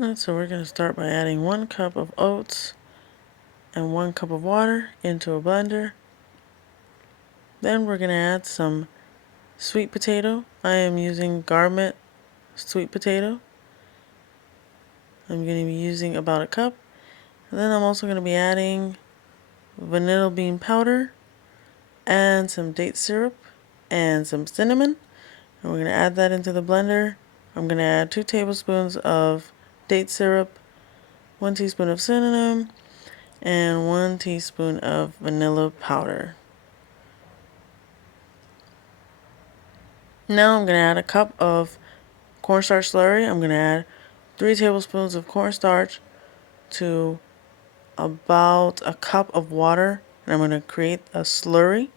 Alright, so we're going to start by adding 1 cup of oats and 1 cup of water into a blender. Then we're going to add some sweet potato. I am using Camote sweet potato. I'm going to be using about a cup. And then I'm also going to be adding vanilla bean powder and some date syrup and some cinnamon. And we're going to add that into the blender. I'm going to add 2 tablespoons of date syrup, 1 teaspoon of cinnamon, and 1 teaspoon of vanilla powder. Now I'm going to add a cup of cornstarch slurry. I'm going to add 3 tablespoons of cornstarch to about a cup of water. And I'm going to create a slurry.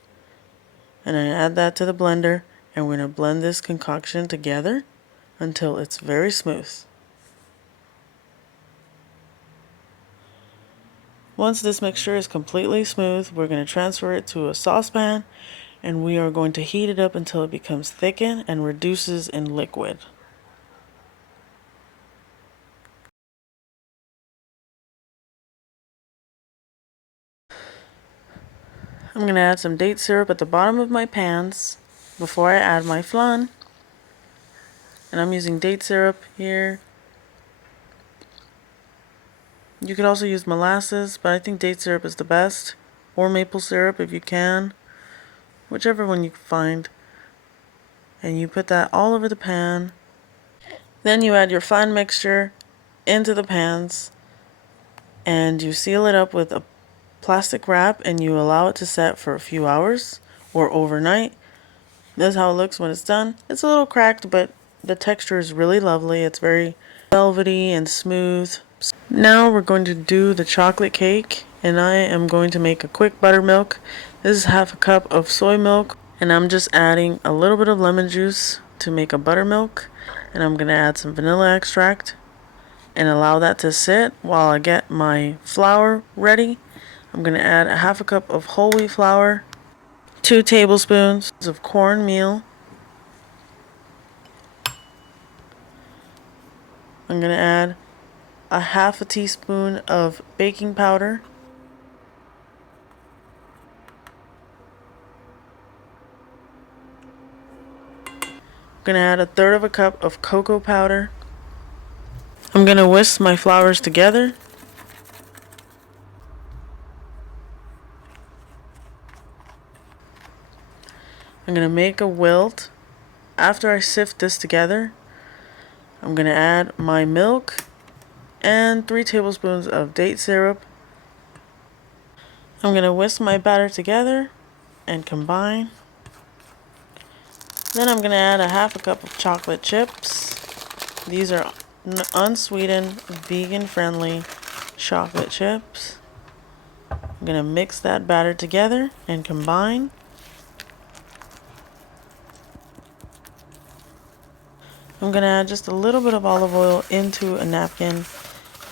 And I add that to the blender. And we're going to blend this concoction together until it's very smooth. Once this mixture is completely smooth, we're going to transfer it to a saucepan. And we are going to heat it up until it becomes thickened and reduces in liquid. I'm going to add some date syrup at the bottom of my pans before I add my flan. And I'm using date syrup here. You could also use molasses, but I think date syrup is the best. Or maple syrup if you can. Whichever one you can find. And you put that all over the pan. Then you add your flan mixture into the pans. And you seal it up with a plastic wrap and you allow it to set for a few hours or overnight. This is how it looks when it's done. It's a little cracked, but the texture is really lovely. It's very velvety and smooth. Now we're going to do the chocolate cake, and I am going to make a quick buttermilk. This is half a cup of soy milk, and I'm just adding a little bit of lemon juice to make a buttermilk, and I'm going to add some vanilla extract and allow that to sit while I get my flour ready. I'm going to add a half a cup of whole wheat flour, 2 tablespoons of cornmeal. I'm going to add a half a teaspoon of baking powder. I'm going to add 1/3 of a cup of cocoa powder. I'm going to whisk my flours together. I'm going to make a wilt. After I sift this together, I'm going to add my milk and 3 tablespoons of date syrup. I'm going to whisk my batter together and combine. Then I'm going to add a half a cup of chocolate chips. These are unsweetened, vegan-friendly chocolate chips. I'm going to mix that batter together and combine. I'm going to add just a little bit of olive oil into a napkin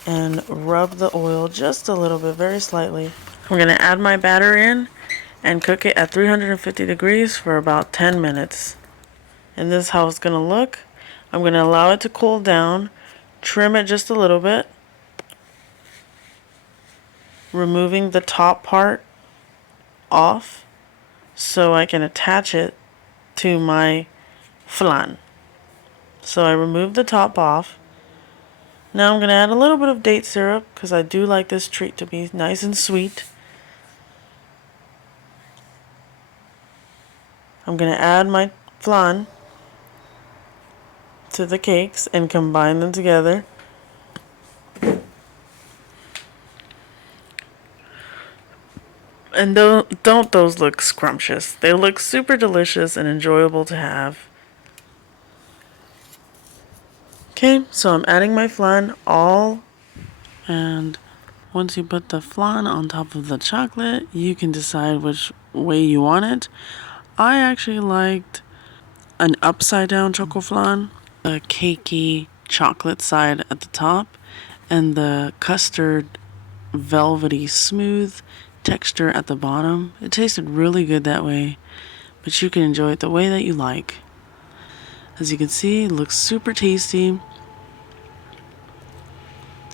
and rub the oil just a little bit, very slightly. I'm going to add my batter in and cook it at 350 degrees for about 10 minutes. And this is how it's going to look. I'm going to allow it to cool down, trim it just a little bit, removing the top part off so I can attach it to my flan. So I removed the top off. Now I'm going to add a little bit of date syrup because I do like this treat to be nice and sweet. I'm going to add my flan to the cakes and combine them together. And don't those look scrumptious? They look super delicious and enjoyable to have. Okay, so I'm adding my flan all, and once you put the flan on top of the chocolate, you can decide which way you want it. I actually liked an upside down choco-flan, a cakey chocolate side at the top, and the custard velvety smooth texture at the bottom. It tasted really good that way, but you can enjoy it the way that you like. As you can see, it looks super tasty.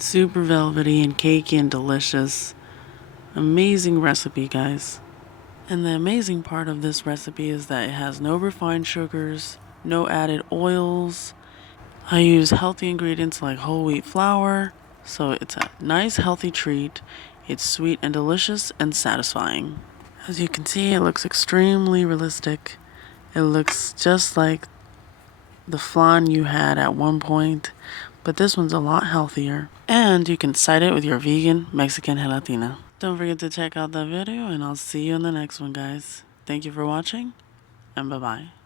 super velvety and cakey and delicious. Amazing recipe, guys. And the amazing part of this recipe is that it has no refined sugars, no added oils. I use healthy ingredients like whole wheat flour, so it's a nice healthy treat. It's sweet and delicious and satisfying. As you can see, it looks extremely realistic. It looks just like the flan you had at one point, but this one's a lot healthier. And you can side it with your vegan Mexican gelatina. Don't forget to check out that video, and I'll see you in the next one, guys. Thank you for watching, and bye-bye.